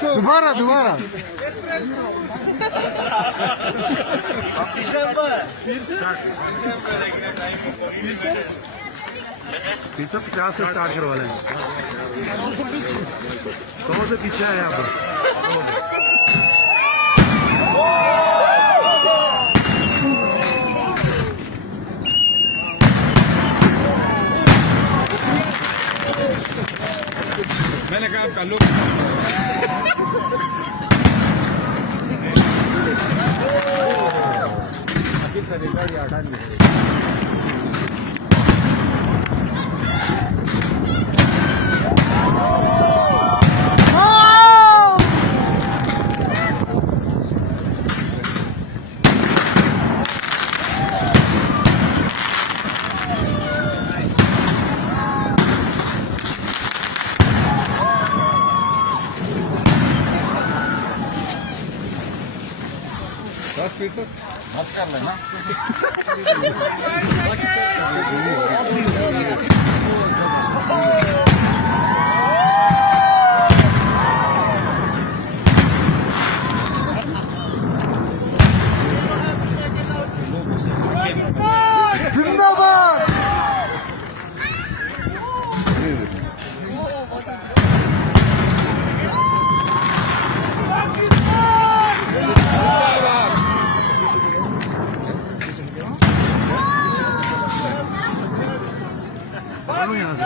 दोबारा दोबारा फिर से 50 से स्टार्ट करवा लेंगे। 100 से पीछे है यहाँ पर। मैंने कहा चालू फिर से बस कर लेना। जिंदाबाद। यहाँ से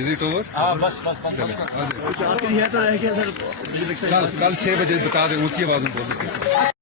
इज इट ओवर? बस बस बस कल 6 बजे बता दें, ऊंची आवाज में बोल दें।